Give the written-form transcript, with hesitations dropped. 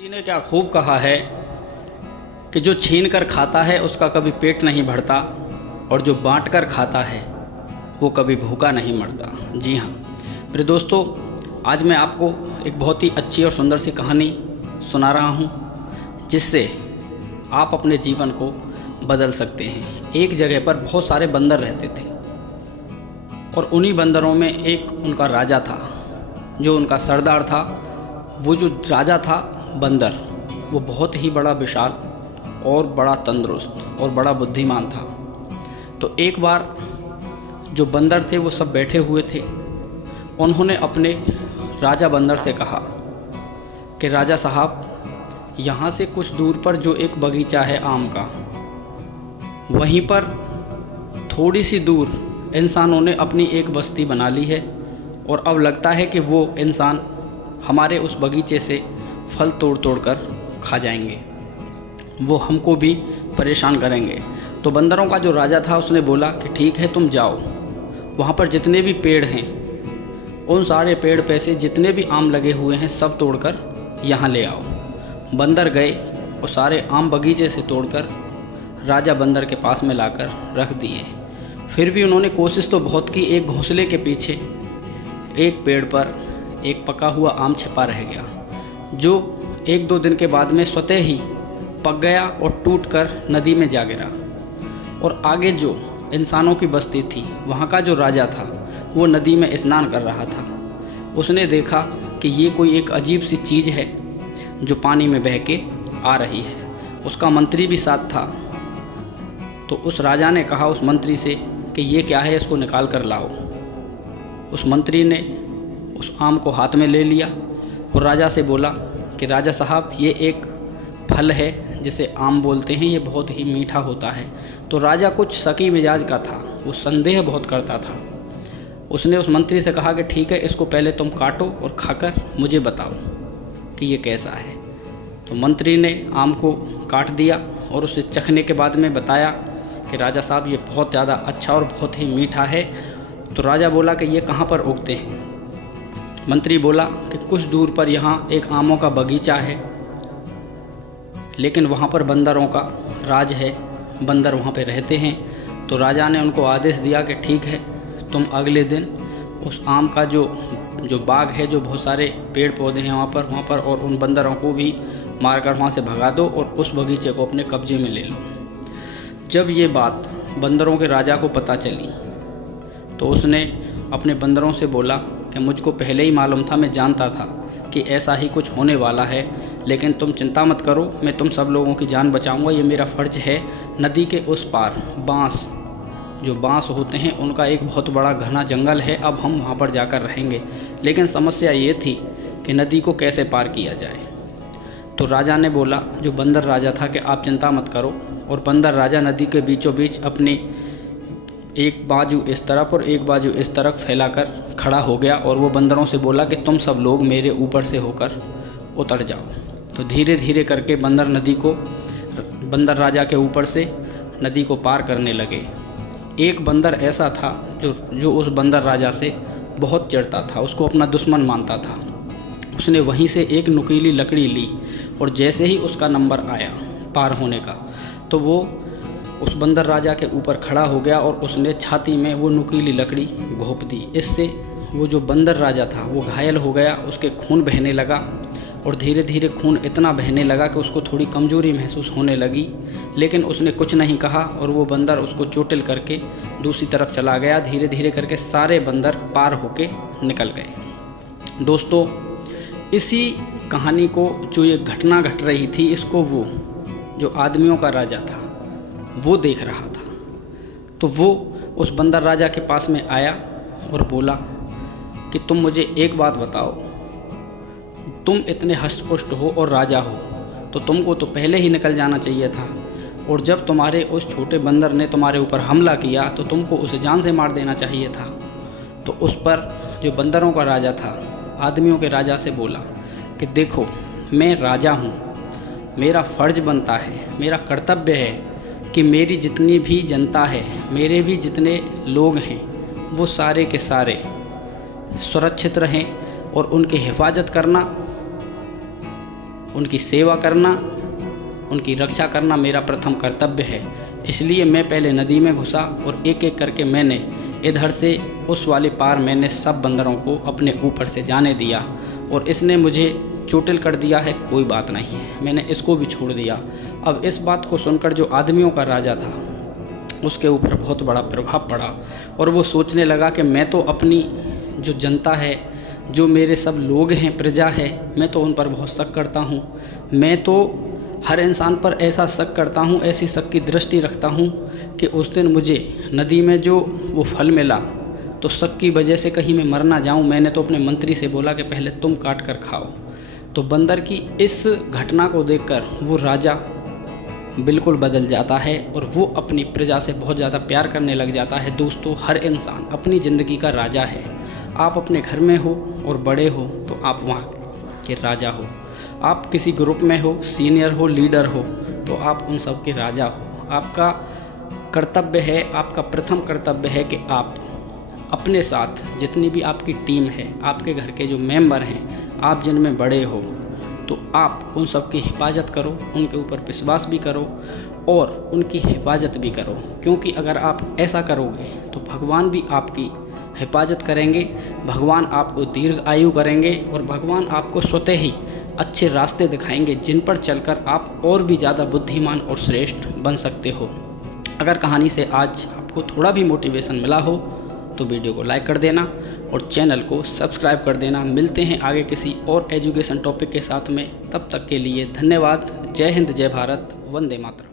किसी ने क्या खूब कहा है कि जो छीन कर खाता है उसका कभी पेट नहीं भरता और जो बांट कर खाता है वो कभी भूखा नहीं मरता। जी हाँ मेरे दोस्तों, आज मैं आपको एक बहुत ही अच्छी और सुंदर सी कहानी सुना रहा हूँ जिससे आप अपने जीवन को बदल सकते हैं। एक जगह पर बहुत सारे बंदर रहते थे और उन्हीं बंदरों में एक उनका राजा था जो उनका सरदार था। वो जो राजा था बंदर, वो बहुत ही बड़ा विशाल और बड़ा तंदुरुस्त और बड़ा बुद्धिमान था। तो एक बार जो बंदर थे वो सब बैठे हुए थे। उन्होंने अपने राजा बंदर से कहा कि राजा साहब, यहाँ से कुछ दूर पर जो एक बगीचा है आम का, वहीं पर थोड़ी सी दूर इंसानों ने अपनी एक बस्ती बना ली है और अब लगता है कि वो इंसान हमारे उस बगीचे से फल तोड़ तोड़ कर खा जाएंगे, वो हमको भी परेशान करेंगे। तो बंदरों का जो राजा था उसने बोला कि ठीक है, तुम जाओ, वहाँ पर जितने भी पेड़ हैं उन सारे पेड़ पे से जितने भी आम लगे हुए हैं सब तोड़कर यहाँ ले आओ। बंदर गए और सारे आम बगीचे से तोड़कर राजा बंदर के पास में लाकर रख दिए। फिर भी उन्होंने कोशिश तो बहुत की। एक घोंसले के पीछे एक पेड़ पर एक पका हुआ आम छिपा रह गया जो एक दो दिन के बाद में स्वतः ही पक गया और टूटकर नदी में जा गिरा। और आगे जो इंसानों की बस्ती थी वहाँ का जो राजा था वो नदी में स्नान कर रहा था। उसने देखा कि ये कोई एक अजीब सी चीज़ है जो पानी में बह के आ रही है। उसका मंत्री भी साथ था। तो उस राजा ने कहा उस मंत्री से कि ये क्या है, इसको निकाल कर लाओ। उस मंत्री ने उस आम को हाथ में ले लिया और राजा से बोला कि राजा साहब, ये एक फल है जिसे आम बोलते हैं, ये बहुत ही मीठा होता है। तो राजा कुछ शकी मिजाज का था, वो संदेह बहुत करता था। उसने उस मंत्री से कहा कि ठीक है, इसको पहले तुम काटो और खाकर मुझे बताओ कि ये कैसा है। तो मंत्री ने आम को काट दिया और उसे चखने के बाद में बताया कि राजा साहब, ये बहुत ज़्यादा अच्छा और बहुत ही मीठा है। तो राजा बोला कि ये कहाँ पर उगते हैं। मंत्री बोला कि कुछ दूर पर यहाँ एक आमों का बगीचा है, लेकिन वहाँ पर बंदरों का राज है, बंदर वहाँ पे रहते हैं। तो राजा ने उनको आदेश दिया कि ठीक है, तुम अगले दिन उस आम का जो बाग है, जो बहुत सारे पेड़ पौधे हैं वहाँ पर और उन बंदरों को भी मारकर वहाँ से भगा दो और उस बगीचे को अपने कब्जे में ले लो। जब ये बात बंदरों के राजा को पता चली तो उसने अपने बंदरों से बोला कि मुझको पहले ही मालूम था, मैं जानता था कि ऐसा ही कुछ होने वाला है, लेकिन तुम चिंता मत करो, मैं तुम सब लोगों की जान बचाऊंगा। ये मेरा फ़र्ज़ है। नदी के उस पार बांस होते हैं, उनका एक बहुत बड़ा घना जंगल है। अब हम वहाँ पर जाकर रहेंगे, लेकिन समस्या ये थी कि नदी को कैसे पार किया जाए। तो राजा ने बोला, जो बंदर राजा था, कि आप चिंता मत करो। और बंदर राजा नदी के बीचों बीच अपनी एक बाजू इस तरफ और एक बाजू इस तरफ फैलाकर खड़ा हो गया और वो बंदरों से बोला कि तुम सब लोग मेरे ऊपर से होकर उतर जाओ। तो धीरे धीरे करके बंदर राजा के ऊपर से नदी को पार करने लगे। एक बंदर ऐसा था जो उस बंदर राजा से बहुत चिढ़ता था, उसको अपना दुश्मन मानता था। उसने वहीं से एक नुकीली लकड़ी ली और जैसे ही उसका नंबर आया पार होने का, तो वो उस बंदर राजा के ऊपर खड़ा हो गया और उसने छाती में वो नुकीली लकड़ी घोंप दी। इससे वो जो बंदर राजा था वो घायल हो गया, उसके खून बहने लगा और धीरे धीरे खून इतना बहने लगा कि उसको थोड़ी कमज़ोरी महसूस होने लगी। लेकिन उसने कुछ नहीं कहा और वो बंदर उसको चोटिल करके दूसरी तरफ चला गया। धीरे धीरे करके सारे बंदर पार होके निकल गए। दोस्तों, इसी कहानी को जो ये घटना घट रही थी, इसको वो जो आदमियों का राजा था वो देख रहा था। तो वो उस बंदर राजा के पास में आया और बोला कि तुम मुझे एक बात बताओ, तुम इतने हष्टपुष्ट हो और राजा हो, तो तुमको तो पहले ही निकल जाना चाहिए था। और जब तुम्हारे उस छोटे बंदर ने तुम्हारे ऊपर हमला किया तो तुमको उसे जान से मार देना चाहिए था। तो उस पर जो बंदरों का राजा था आदमियों के राजा से बोला कि देखो, मैं राजा हूँ, मेरा फ़र्ज़ बनता है, मेरा कर्तव्य है कि मेरी जितनी भी जनता है, मेरे भी जितने लोग हैं, वो सारे के सारे सुरक्षित रहें और उनकी हिफाजत करना उनकी सेवा करना, उनकी रक्षा करना मेरा प्रथम कर्तव्य है। इसलिए मैं पहले नदी में घुसा और एक एक करके मैंने इधर से उस वाले पार मैंने सब बंदरों को अपने ऊपर से जाने दिया और इसने मुझे चोटिल कर दिया है, कोई बात नहीं है, मैंने इसको भी छोड़ दिया। अब इस बात को सुनकर जो आदमियों का राजा था उसके ऊपर बहुत बड़ा प्रभाव पड़ा और वो सोचने लगा कि मैं तो अपनी जो जनता है, जो मेरे सब लोग हैं, प्रजा है, मैं तो उन पर बहुत शक करता हूँ। मैं तो हर इंसान पर ऐसा शक करता हूँ, ऐसी शक की दृष्टि रखता हूँ कि उस दिन मुझे नदी में जो वो फल मिला तो शक की वजह से कहीं मैं मर ना जाऊँ। मैंने तो अपने मंत्री से बोला कि पहले तुम काट कर खाओ। तो बंदर की इस घटना को देखकर वो राजा बिल्कुल बदल जाता है और वो अपनी प्रजा से बहुत ज़्यादा प्यार करने लग जाता है। दोस्तों, हर इंसान अपनी ज़िंदगी का राजा है। आप अपने घर में हो और बड़े हो तो आप वहाँ के राजा हो। आप किसी ग्रुप में हो, सीनियर हो, लीडर हो, तो आप उन सब के राजा हो। आपका कर्तव्य है, आपका प्रथम कर्तव्य है कि आप अपने साथ जितनी भी आपकी टीम है, आपके घर के जो मेंबर हैं, आप जिनमें बड़े हो, तो आप उन सब की हिफाजत करो, उनके ऊपर विश्वास भी करो और उनकी हिफाजत भी करो। क्योंकि अगर आप ऐसा करोगे तो भगवान भी आपकी हिफाजत करेंगे, भगवान आपको दीर्घ आयु करेंगे और भगवान आपको स्वतः ही अच्छे रास्ते दिखाएंगे जिन पर चलकर आप और भी ज़्यादा बुद्धिमान और श्रेष्ठ बन सकते हो। अगर कहानी से आज आपको थोड़ा भी मोटिवेशन मिला हो तो वीडियो को लाइक कर देना और चैनल को सब्सक्राइब कर देना। मिलते हैं आगे किसी और एजुकेशन टॉपिक के साथ में, तब तक के लिए धन्यवाद। जय हिंद, जय भारत, वंदे मातरम।